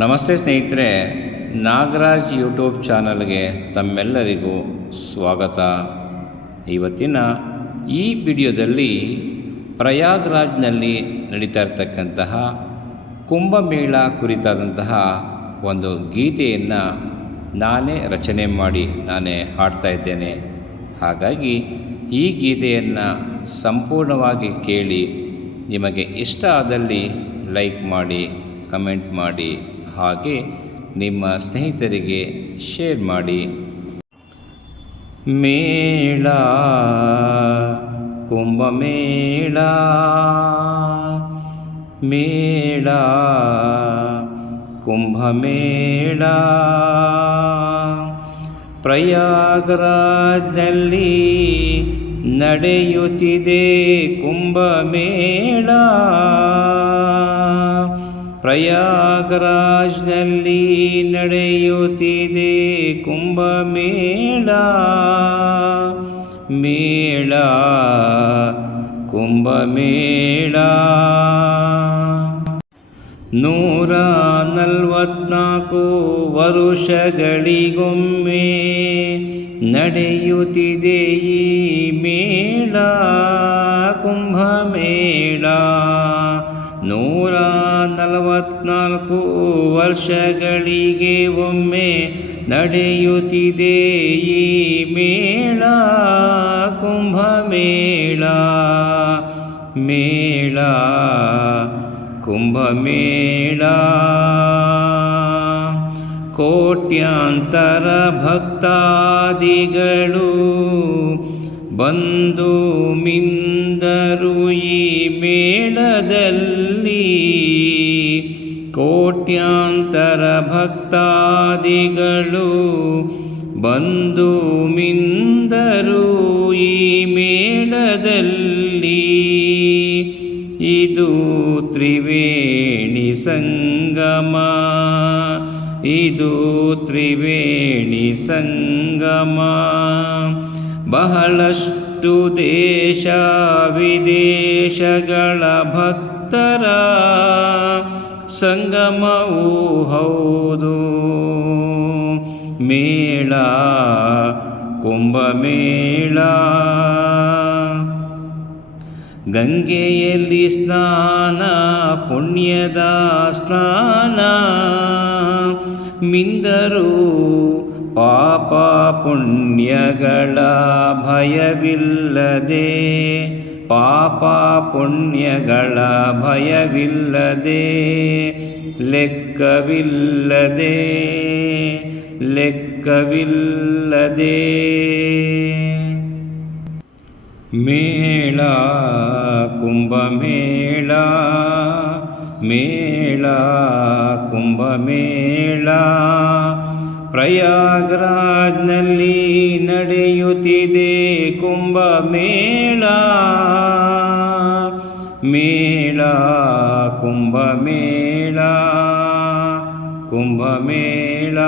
ನಮಸ್ತೆ ಸ್ನೇಹಿತರೆ, ನಾಗರಾಜ್ ಯೂಟ್ಯೂಬ್ ಚಾನಲ್ಗೆ ತಮ್ಮೆಲ್ಲರಿಗೂ ಸ್ವಾಗತ. ಇವತ್ತಿನ ಈ ವಿಡಿಯೋದಲ್ಲಿ ಪ್ರಯಾಗ್ರಾಜ್ನಲ್ಲಿ ನಡೀತಾ ಇರ್ತಕ್ಕಂತಹ ಕುಂಭಮೇಳ ಕುರಿತಾದಂತಹ ಒಂದು ಗೀತೆಯನ್ನು ನಾನೇ ರಚನೆ ಮಾಡಿ ನಾನೇ ಹಾಡ್ತಾ ಇದ್ದೇನೆ. ಹಾಗಾಗಿ ಈ ಗೀತೆಯನ್ನು ಸಂಪೂರ್ಣವಾಗಿ ಕೇಳಿ, ನಿಮಗೆ ಇಷ್ಟ ಆದಲ್ಲಿ ಲೈಕ್ ಮಾಡಿ, ಕಮೆಂಟ್ ಮಾಡಿ, ಹಾಗೆ ನಿಮ್ಮ ಸ್ನೇಹಿತರಿಗೆ ಶೇರ್ ಮಾಡಿ. ಮೇಳ ಕುಂಭಮೇಳ, ಮೇಳ ಕುಂಭಮೇಳ, ಪ್ರಯಾಗ್ರಾಜ್ನಲ್ಲಿ ನಡೆಯುತ್ತಿದೆ ಕುಂಭಮೇಳ. ಪ್ರಯಾಗ್ರಾಜ್ನಲ್ಲಿ ನಡೆಯುತ್ತಿದೆ ಕುಂಭಮೇಳ, ಮೇಳ ಕುಂಭಮೇಳ. 144 ವರುಷಗಳಿಗೊಮ್ಮೆ ನಡೆಯುತ್ತಿದೆ ಈ ಮೇಳ ಕುಂಭಮೇಳ. 144 ವರ್ಷಗಳಿಗೆ ಒಮ್ಮೆ ನಡೆಯುತ್ತಿದೆ ಈ ಮೇಳ ಕುಂಭಮೇಳ, ಮೇಳ ಕುಂಭಮೇಳ. ಕೋಟ್ಯಾಂತರ ಭಕ್ತಾದಿಗಳು ಬಂದು ಮಿಂದರು ಈ ಮೇಳದಲ್ಲಿ. ಕೋಟ್ಯಾಂತರ ಭಕ್ತಾದಿಗಳು ಬಂದು ಮಿಂದರು ಈ ಮೇಳದಲ್ಲಿ. ಇದು ತ್ರಿವೇಣಿ ಸಂಗಮ, ಇದು ತ್ರಿವೇಣಿ ಸಂಗಮ. ಬಹಳಷ್ಟು ದೇಶ ವಿದೇಶಗಳ ಭಕ್ತರ ಸಂಗಮವೂ ಹೌದು. ಮೇಳ ಕುಂಭಮೇಳ. ಗಂಗೆಯಲ್ಲಿ ಸ್ನಾನ ಪುಣ್ಯದ ಸ್ನಾನ, ಮಿಂದರು ಪಾಪ ಪುಣ್ಯಗಳ ಭಯವಿಲ್ಲದೆ, ಪಾಪ ಪುಣ್ಯಗಳ ಭಯವಿಲ್ಲದೆ, ಲೆಕ್ಕವಿಲ್ಲದೆ, ಲೆಕ್ಕವಿಲ್ಲದೆ. ಮೇಳ ಕುಂಭಮೇಳ, ಮೇಳ ಕುಂಭಮೇಳ. ಪ್ರಯಾಗ್ರಾಜ್ನಲ್ಲಿ ನಡೆಯುತ್ತಿದೆ ಕುಂಭಮೇಳ, ಮೇಳ ಕುಂಭಮೇಳ, ಕುಂಭಮೇಳ.